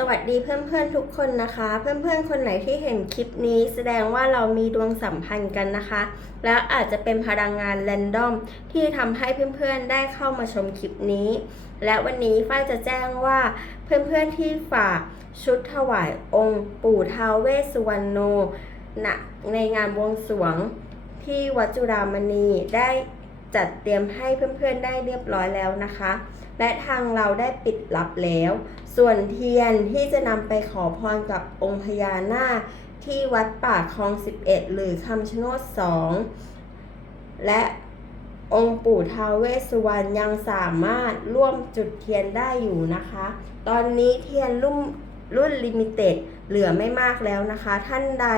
สวัสดีเพื่อนๆทุกคนนะคะ เพื่อนๆคนไหนที่เห็นคลิปนี้แสดงว่าเรามีดวงสัมพันธ์กันนะคะ แล้วอาจจะเป็นพลังงานแรนดอมที่ทำให้เพื่อนๆได้เข้ามาชมคลิปนี้ และวันนี้ฝ้ายจะแจ้งว่าเพื่อนๆที่ฝากชุดถวายองค์ปู่ท้าวเวสสุวรรณโนณในงานบวงสรวงที่วัดจุฬามณีได้จัดเตรียมให้เพื่อนๆได้เรียบร้อยแล้วนะคะ และทางเราได้ปิดลับแล้ว ส่วนเทียนที่จะนำไปขอพรกับองค์พญานาคที่วัดป่าคลอง 11 หรือคำชะโนด2และองค์ปู่ท้าวเวสสุวรรณยังสามารถร่วมจุดเทียนได้อยู่นะคะ ตอนนี้เทียนรุ่นรุ่นลิมิเต็ดเหลือไม่มากแล้วนะคะ ท่านใด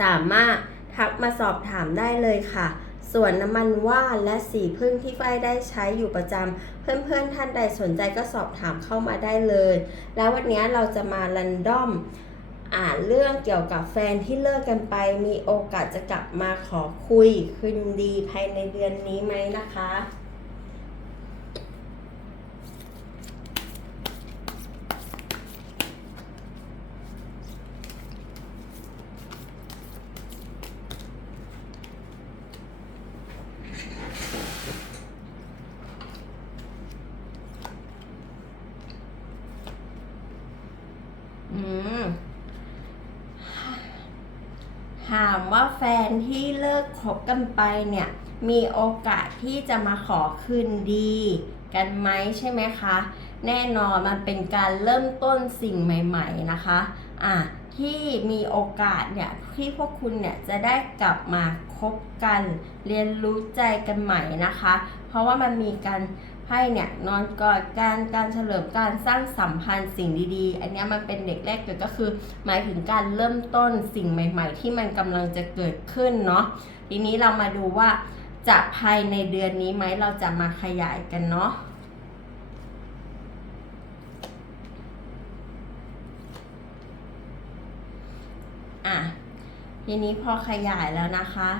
สามารถทักมาสอบถามได้เลยค่ะ ส่วนน้ำมันว่านและสีพึ่งที่ฝ้ายได้ใช้อยู่ประจำเพื่อนๆท่านใดสนใจก็สอบถามเข้ามาได้เลย แล้ววันนี้เราจะมารันดอมอ่านเรื่องเกี่ยวกับแฟนที่เลิกกันไป มีโอกาสจะกลับมาขอคุยคืนดีภายในเดือนนี้ไหมนะคะ อืม ถามว่าแฟ นที่เลิกคบกันไปเนี่ยมีโอกาสที่จะมาขอคืนดีกันไหมใช่ไหมคะ แน่นอนมันเป็นการเริ่มต้นสิ่งใหม่ๆนะคะอะที่มีโอกาสเนี่ยที่พวกคุณเนี่ยจะได้กลับมาคบกัน เรียนรู้ใจกันใหม่นะคะ เพราะว่ามันมีการ ไพ่เนี่ยนอนกอดกันการเฉลิมการสร้างสัมพันธ์สิ่งดีๆ อันนี้มันเป็นเด็กแรกเกิดก็คือ หมายถึงการเริ่มต้นสิ่งใหม่ ๆ ที่มันกำลังจะเกิดขึ้นเนาะทีนี้เรามาดูว่าจะภายในเดือนนี้ไหมเราจะมาขยายกันเนาะอะทีนี้พอขยายแล้วนะคะ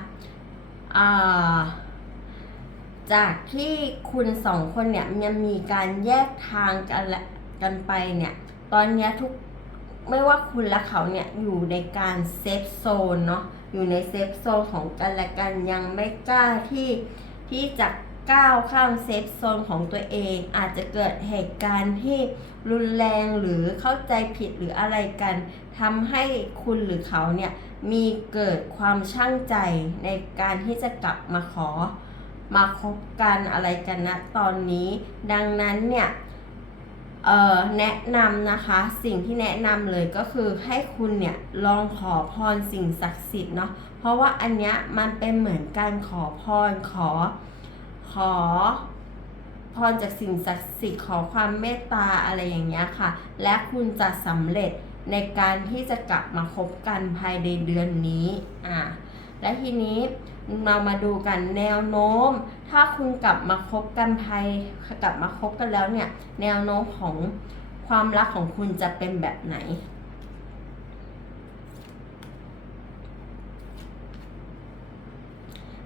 อ่า จากที่คุณสองคนเนี่ยยังมีการแยกทางกันละกันไปเนี่ย ตอนนี้ทุกไม่ว่าคุณและเขาเนี่ยอยู่ในการเซฟโซนเนาะอยู่ในเซฟโซนของกันและกันยังไม่กล้าที่ที่จะก้าวข้ามเซฟโซนของตัวเอง อาจจะเกิดเหตุการณ์ที่รุนแรงหรือเข้าใจผิดหรืออะไรกันทำให้คุณหรือเขาเนี่ยมีเกิดความช่างใจในการที่จะกลับมาขอ มาคบกันอะไรกันนะตอนนี้ ดังนั้นเนี่ยเอ่อแนะนำนะคะสิ่งที่แนะนำเลยก็คือให้คุณเนี่ยลองขอพรสิ่งศักดิ์สิทธิ์เนาะเพราะว่าอันเนี้ยมันเป็นเหมือนการขอพรขอขอพรจากสิ่งศักดิ์สิทธิ์ขอความเมตตาอะไรอย่างเงี้ยค่ะ และคุณจะสำเร็จในการที่จะกลับมาคบกันภายในเดือนนี้อ่าและทีนี้ เรามาดูกันแนวโน้ม ถ้าคุณกลับมาคบกันภายกลับมาคบกันแล้วเนี่ย แนวโน้มของความรักของคุณจะเป็นแบบไหน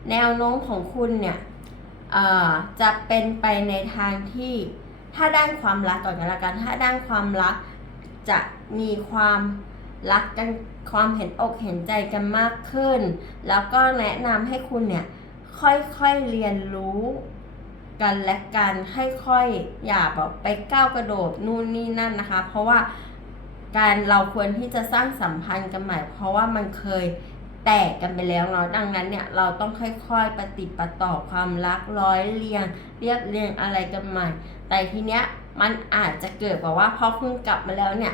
แนวโน้มของคุณเนี่ยจะเป็นไปในทางที่ถ้าด้านความรักก่อนกันละกัน ถ้าด้านความรักจะมีความ รักกันความเห็นอกเห็นใจกันมากขึ้น แล้วก็แนะนำให้คุณเนี่ยค่อยๆเรียนรู้กันและกันค่อยอย่าแบบไปก้าวกระโดดนู่นนี่นั่นนะคะ เพราะว่าการเราควรที่จะสร้างสัมพันธ์กันใหม่ เพราะว่ามันเคยแตกกันไปแล้วเนาะดังนั้นเนี่ยเราต้องค่อยๆปฏิปต่อความรักร้อยเรียง เรียบเรียงอะไรกันใหม่ แต่ทีเนี้ยมันอาจจะเกิดแบบว่าพอคุณกลับมาแล้วเนี่ย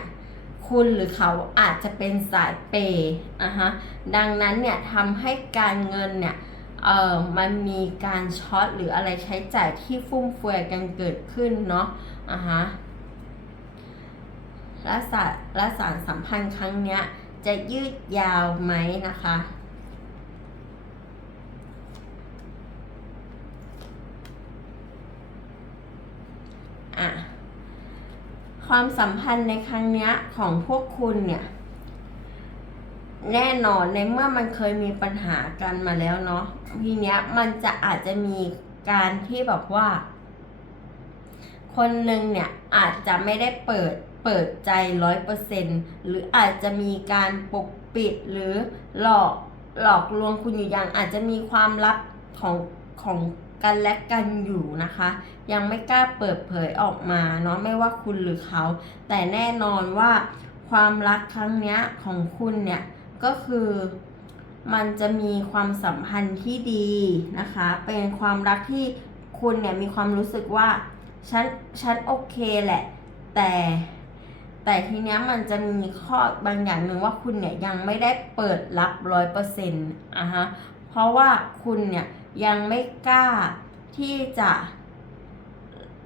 คุณหรือเขาอาจจะเป็นสายเปย์อะฮะดังนั้นเนี่ยทำให้การเงินเนี่ยเออมันมีการช็อตหรืออะไรใช้จ่ายที่ฟุ่มเฟือยกันเกิดขึ้นเนาะอะฮะและสารและสารสัมพันธ์ครั้งเนี้ยจะยืดยาวไหมนะคะอะ ความสัมพันธ์ในครั้งนี้ของพวกคุณเนี่ย แน่นอนในเมื่อมันเคยมีปัญหากันมาแล้วเนาะทีเนี้ยมันจะอาจจะมีการที่แบบว่าคคนหนึ่งเนี่ยอาจจะไม่ได้เปิดเปิดใจร้อยเปอร์เซ็นหรืออาจจะมีการปกปิดหรือหลอกหลอกลวงคุณอยู่อย่างอาจจะมีความลับของของ กันและกันอยู่นะคะ ยังไม่กล้าเปิดเผยออกมาเนาะไม่ว่าคุณหรือเขา แต่แน่นอนว่าความรักครั้งเนี้ยของคุณเนี่ยก็คือมันจะมีความสัมพันธ์ที่ดีนะคะ เป็นความรักที่คุณเนี่ยมีความรู้สึกว่าฉันฉันโอเคแหละ แต่แต่ทีเนี้ยมันจะมีข้อบางอย่างหนึ่งว่าคุณเนี่ยยังไม่ได้เปิดรับร้อยเปอร์เซ็นต์อะฮะเพราะว่าคุณเนี่ย ยังไม่กล้าที่จะ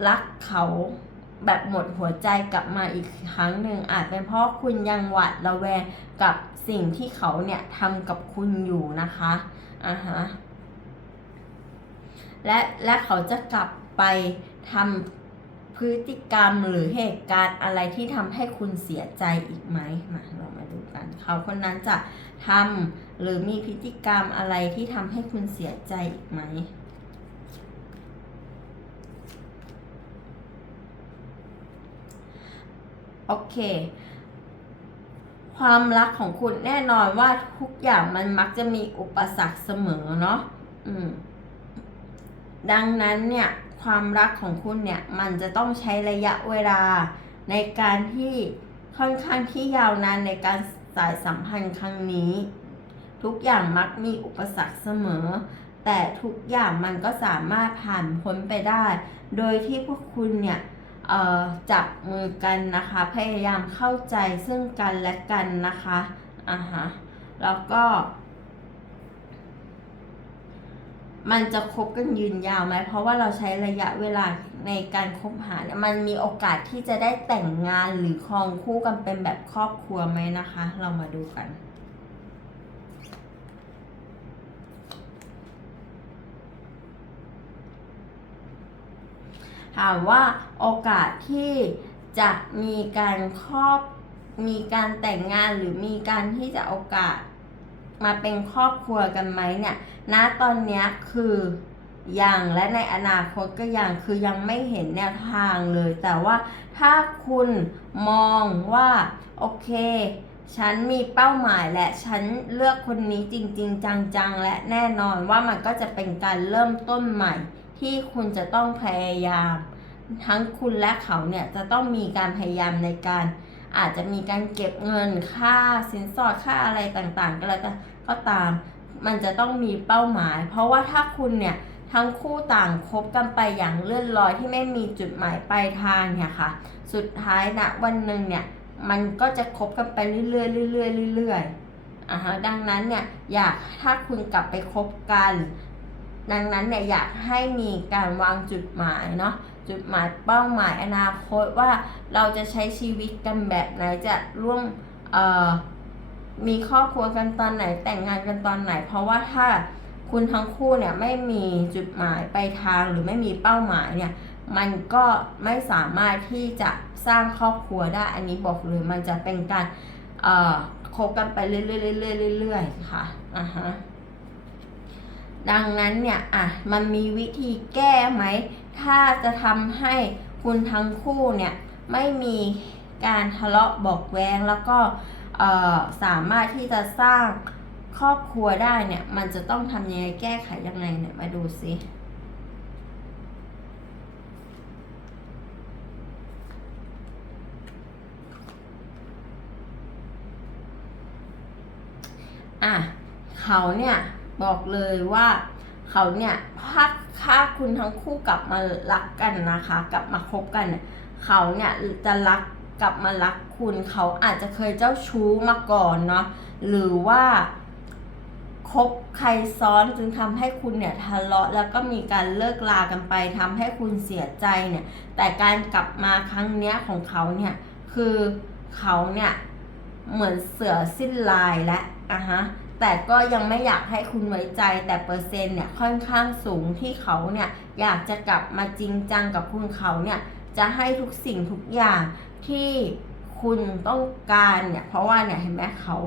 รักเขาแบบหมดหัวใจกลับมาอีกครั้งหนึ่งอาจเป็นเพราะคุณยังหวาดระแวงกับสิ่งที่เขาเนี่ยทำกับคุณอยู่นะคะอะฮะและและเขาจะกลับไปทำพฤติกรรมหรือเหตุการณ์อะไรที่ทำให้คุณเสียใจอีกไหมมาเันเขาคนนั้นจะทำหรือมีพฤติกรรมอะไรที่ทำให้คุณเสียใจอีกไหมโอเค ความรักของคุณแน่นอนว่าทุกอย่างมันมักจะมีอุปสรรคเสมอเนาะอืมดังนั้นเนี่ยความรักของคุณเนี่ยมันจะต้องใช้ระยะเวลาในการที่ค่อนข้างที่ยาวนานในการ สายสัมพันธ์ครั้งนี้ ทุกอย่างมักมีอุปสรรคเสมอ แต่ทุกอย่างมันก็สามารถผ่านพ้นไปได้ โดยที่พวกคุณเนี่ยจับมือกันนะคะ พยายามเข้าใจซึ่งกันและกันนะคะอ่าฮะแล้วก็ มันจะคบกันยืนยาวไหม เพราะว่าเราใช้ระยะเวลาในการคบหาเนี่ยมันมีโอกาสที่จะได้แต่งงานหรือครองคู่กันเป็นแบบครอบครัวไหมนะคะ เรามาดูกัน ถามว่าโอกาสที่จะมีการครอบมีการแต่งงานหรือมีการที่จะโอกาส มาเป็นครอบครัวกันไหมเนี่ยณตอนนี้คือยังและในอนาคตก็ยังคือยังไม่เห็นแนวทางเลย แต่ว่าถ้าคุณมองว่าโอเคฉันมีเป้าหมายและฉันเลือกคนนี้จริง ๆ จังๆ และแน่นอนว่ามันก็จะเป็นการเริ่มต้นใหม่ ที่คุณจะต้องพยายาม ทั้งคุณและเขาเนี่ยจะต้องมีการพยายามในการ อาจจะมีการเก็บเงินค่าสินสอดค่าอะไรต่างๆ ก็แล้วแต่ก็ตาม มันจะต้องมีเป้าหมาย เพราะว่าถ้าคุณเนี่ยทั้งคู่ต่างคบกันไปอย่างเลื่อนลอยที่ไม่มีจุดหมายปลายทางเนี่ยค่ะ สุดท้ายนะวันหนึ่งเนี่ยมันก็จะคบกันไปเรื่อยๆเรื่อยๆเรื่อยๆอ่าฮะดังนั้นเนี่ยอยากถ้าคุณกลับไปคบกัน ดังนั้นเนี่ยอยากให้มีการวางจุดหมายเนาะ จุดหมายเป้าหมายอนาคตว่าเราจะใช้ชีวิตกันแบบไหนจะร่วมมีครอบครัวกันตอนไหนแต่งงานกันตอนไหน เพราะว่าถ้าคุณทั้งคู่เนี่ยไม่มีจุดหมายไปลายทางหรือไม่มีเป้าหมายเนี่ยมันก็ไม่สามารถที่จะสร้างครอบครัวได้ อันนี้บอกเลยมันจะเป็นการเอ่อคบกันไปเรื่อยๆเรื่อยๆเรื่อยๆค่ะอ่าฮะดังนั้นเนี่ยอะมันมีวิธีแก้ไหม ถ้าจะทำให้คุณทั้งคู่เนี่ยไม่มีการทะเลาะบอกแวงแล้วก็สามารถที่จะสร้างครอบครัวได้เนี่ย มันจะต้องทำยังไงแก้ไขยังไงเนี่ยมาดูสิอะเขาเนี่ยบอกเลยว่าเขาเนี่ย ถ้าคุณทั้งคู่กลับมารักกันนะคะ กลับมาคบกันเนี่ยเขาเนี่ยจะรักกลับมารักคุณเขาอาจจะเคยเจ้าชู้มาก่อนเนาะหรือว่าคบใครซ้อนจึงทำให้คุณเนี่ยทะเลาะแล้วก็มีการเลิกลากันไปทำให้คุณเสียใจเนี่ย แต่การกลับมาครั้งเนี้ยของเขาเนี่ยคือเขาเนี่ยเหมือนเสือสิ้นลายและอะฮะ แต่ก็ยังไม่อยากให้คุณไว้ใจแต่เปอร์เซ็นต์เนี่ยค่อนข้างสูงที่เขาเนี่ยอยากจะกลับมาจริงจังกับคุณเขาเนี่ยจะให้ทุกสิ่งทุกอย่างที่คุณต้องการเนี่ยเพราะว่าเนี่ยเห็นไหมเขา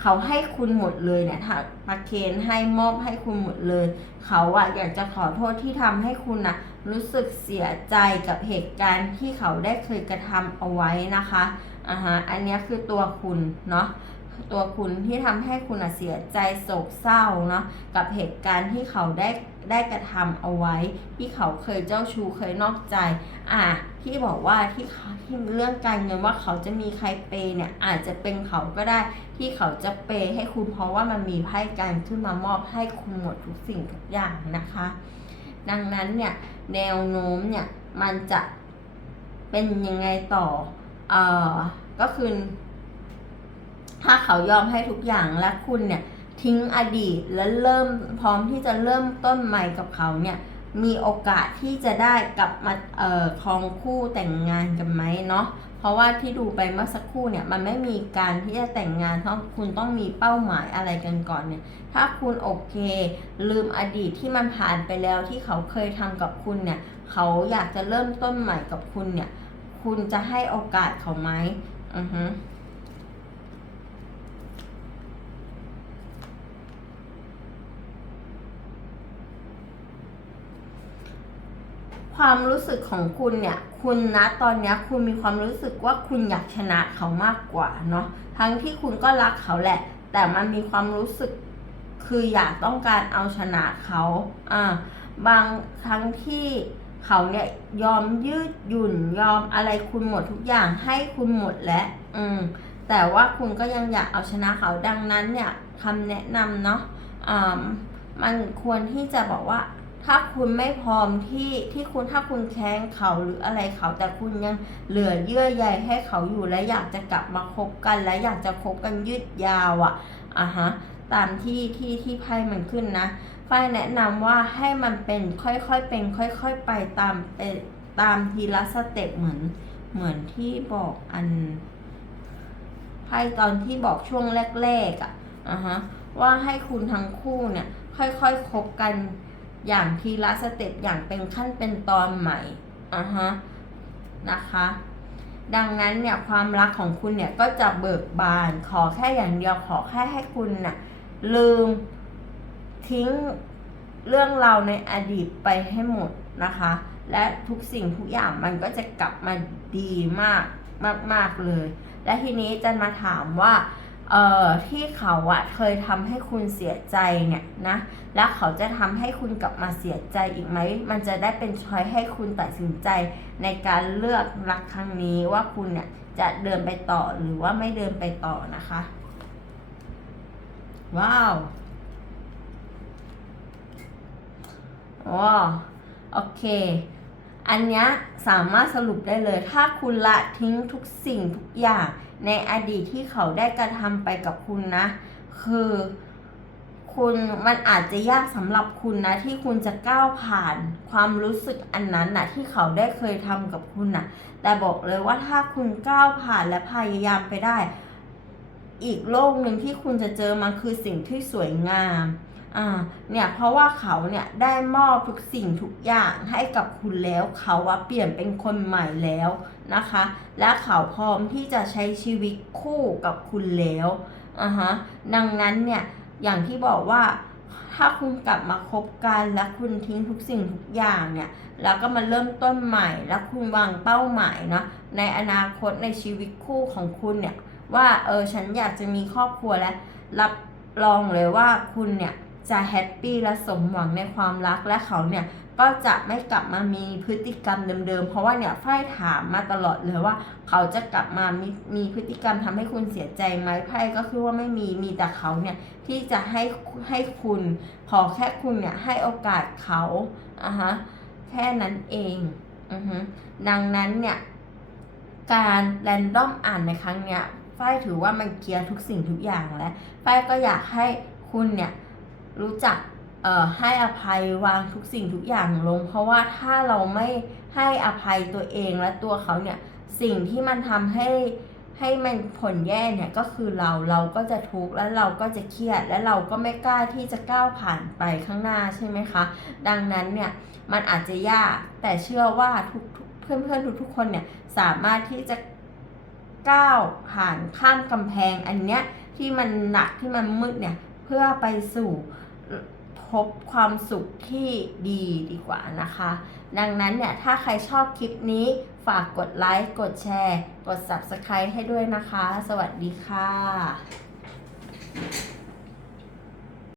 เขาให้คุณหมดเลยเนี่ยถ้าประเคนให้มอบให้คุณหมดเลย เขาอะอยากจะขอโทษที่ทำให้คุณอะรู้สึกเสียใจกับเหตุการณ์ที่เขาได้เคยกระทำเอาไว้นะคะอ่าฮะอันนี้คือตัวคุณเนาะ ตัวคุณที่ทำให้คุณเสียใจโศกเศร้าเนาะกับเหตุการณ์ที่เขาได้ได้กระทำเอาไว้ ที่เขาเคยเจ้าชู้เคยนอกใจ อะที่บอกว่าที่เขาที่เรื่องการเงินว่าเขาจะมีใครเปย์เนี่ยอาจจะเป็นเขาก็ได้ที่เขาจะเปย์ให้คุณเพราะว่ามันมีไพ่การขึ้นมามอบให้คุณหมดทุกสิ่งทุกอย่างนะคะ ดังนั้นเนี่ยแนวโน้มเนี่ยมันจะเป็นยังไงต่อเอ่อก็คือ ถ้าเขายอมให้ทุกอย่างและคุณเนี่ยทิ้งอดีตและเริ่มพร้อมที่จะเริ่มต้นใหม่กับเขาเนี่ยมีโอกาสที่จะได้กลับมาเอ่อครองคู่แต่งงานกันไหมเนาะเพราะว่าที่ดูไปเมื่อสักครู่เนี่ยมันไม่มีการที่จะแต่งงานต้องคุณต้องมีเป้าหมายอะไรกันก่อนเนี่ยถ้าคุณโอเค ลืมอดีตที่มันผ่านไปแล้วที่เขาเคยทำกับคุณเนี่ยเขาอยากจะเริ่มต้นใหม่กับคุณเนี่ยคุณจะให้โอกาสเขาไหมอือฮึ ความรู้สึกของคุณเนี่ย คุณนะตอนนี้คุณมีความรู้สึกว่าคุณอยากชนะเขามากกว่าเนาะทั้งที่คุณก็รักเขาแหละ แต่มันมีความรู้สึกคืออยากต้องการเอาชนะเขาอ่าบางครั้งที่เขาเนี่ยยอมยืดหยุ่นยอมอะไรคุณหมดทุกอย่างให้คุณหมดแล้วอืมแต่ว่าคุณก็ยังอยากเอาชนะเขาดังนั้นเนี่ยคำแนะนำเนาะอ่ามันควรที่จะบอกว่า ถ้าคุณไม่พร้อมที่ที่คุณถ้าคุณแค้นเขาหรืออะไรเขา แต่คุณยังเหลือเยื่อใยให้เขาอยู่และอยากจะกลับมาคบกัน และอยากจะคบกันยืดยาวอะ่ะอะฮะตามที่ที่ที่ไพ่มันขึ้นนะฝ้ายแนะนำว่าให้มันเป็นค่อยๆเป็น ค่อยๆไปตามเป็นตามทีละสเต็ปเหมือนเหมือนที่บอกอันไพ่ตอนที่บอกช่วงแรกๆอะอะฮะว่าให้คุณทั้งคู่เนี่ย ค่อยๆคบกัน อย่างทีละสเต็ปอย่างเป็นขั้นเป็นตอนใหม่อะฮะนะคะ ดังนั้นเนี่ยความรักของคุณเนี่ยก็จะเบิกบานขอแค่อย่างเดียวขอแค่ให้คุณน่ะลืมทิ้งเรื่องราวในอดีตไปให้หมดนะคะ และทุกสิ่งทุกอย่างมันก็จะกลับมาดีมากมาก ๆ เลย และทีนี้จะมาถามว่า เอ่อที่เขาอะเคยทำให้คุณเสียใจเนี่ยนะแล้วเขาจะทำให้คุณกลับมาเสียใจอีกไหม มันจะได้เป็นช้อยให้คุณตัดสินใจในการเลือกรักครั้งนี้ว่าคุณเนี่ยจะเดินไปต่อหรือว่าไม่เดินไปต่อนะคะ ว้าวอ๋อโอเค อันนี้สามารถสรุปได้เลย ถ้าคุณละทิ้งทุกสิ่งทุกอย่าง ในอดีตที่เขาได้กระทำไปกับคุณนะ คือคุณมันอาจจะยากสำหรับคุณนะ ที่คุณจะก้าวผ่านความรู้สึกอันนั้นนะที่เขาได้เคยทำกับคุณนะแต่บอกเลยว่าถ้าคุณก้าวผ่านและพยายามไปได้ อีกโลกหนึ่งที่คุณจะเจอมันคือสิ่งที่สวยงาม อ่าเนี่ยเพราะว่าเขาเนี่ยได้มอบทุกสิ่งทุกอย่างให้กับคุณแล้วเขาว่าเปลี่ยนเป็นคนใหม่แล้วนะคะ และเขาพร้อมที่จะใช้ชีวิตคู่กับคุณแล้วอ่าฮะดังนั้นเนี่ยอย่างที่บอกว่าถ้าคุณกลับมาคบกันและคุณทิ้งทุกสิ่งทุกอย่างเนี่ยแล้วก็มาเริ่มต้นใหม่ แล้วคุณวางเป้าหมายเนาะในอนาคตในชีวิตคู่ของคุณเนี่ยว่าเออฉันอยากจะมีครอบครัวและรับรองเลยว่าคุณเนี่ย จะแฮปปี้และสมหวังในความรักและเขาเนี่ยก็จะไม่กลับมามีพฤติกรรมเดิมๆ เพราะว่าเนี่ยฝ้ายถามมาตลอดเลยว่า เขาจะกลับมามีมีพฤติกรรมทำให้คุณเสียใจไหมไพ่ก็คือว่าไม่มีมีแต่เขาเนี่ยที่จะให้ให้คุณ ขอแค่คุณเนี่ยให้โอกาสเขาอะฮะแค่นั้นเองอือฮึดังนั้นเนี่ยการแรนดอมอ่านในครั้งเนี้ยฝ้ายถือว่ามันเคลียร์ทุกสิ่งทุกอย่างแล้วฝ้ายก็อยากให้คุณเนี่ย รู้จักให้อภัยวางทุกสิ่งทุกอย่างลง เพราะว่าถ้าเราไม่ให้อภัยตัวเองและตัวเขาเนี่ยสิ่งที่มันทำให้ให้มันผลแย่เนี่ยก็คือเราเราก็จะทุกข์และเราก็จะเครียด และเราก็ไม่กล้าที่จะก้าวผ่านไปข้างหน้าใช่ไหมคะ ดังนั้นเนี่ยมันอาจจะยากแต่เชื่อว่าทุกเพื่อนเพื่อนๆทุกๆคนเนี่ยสามารถที่จะก้าวผ่านข้ามกำแพงอันเนี้ยที่มันหนักที่มันมืดเนี่ยเพื่อไปสู่ พบความสุขที่ดีดีกว่านะคะ ดังนั้นเนี่ย ถ้าใครชอบคลิปนี้ฝากกดไลค์ กดแชร์ กด Subscribe ให้ด้วยนะคะ สวัสดีค่ะ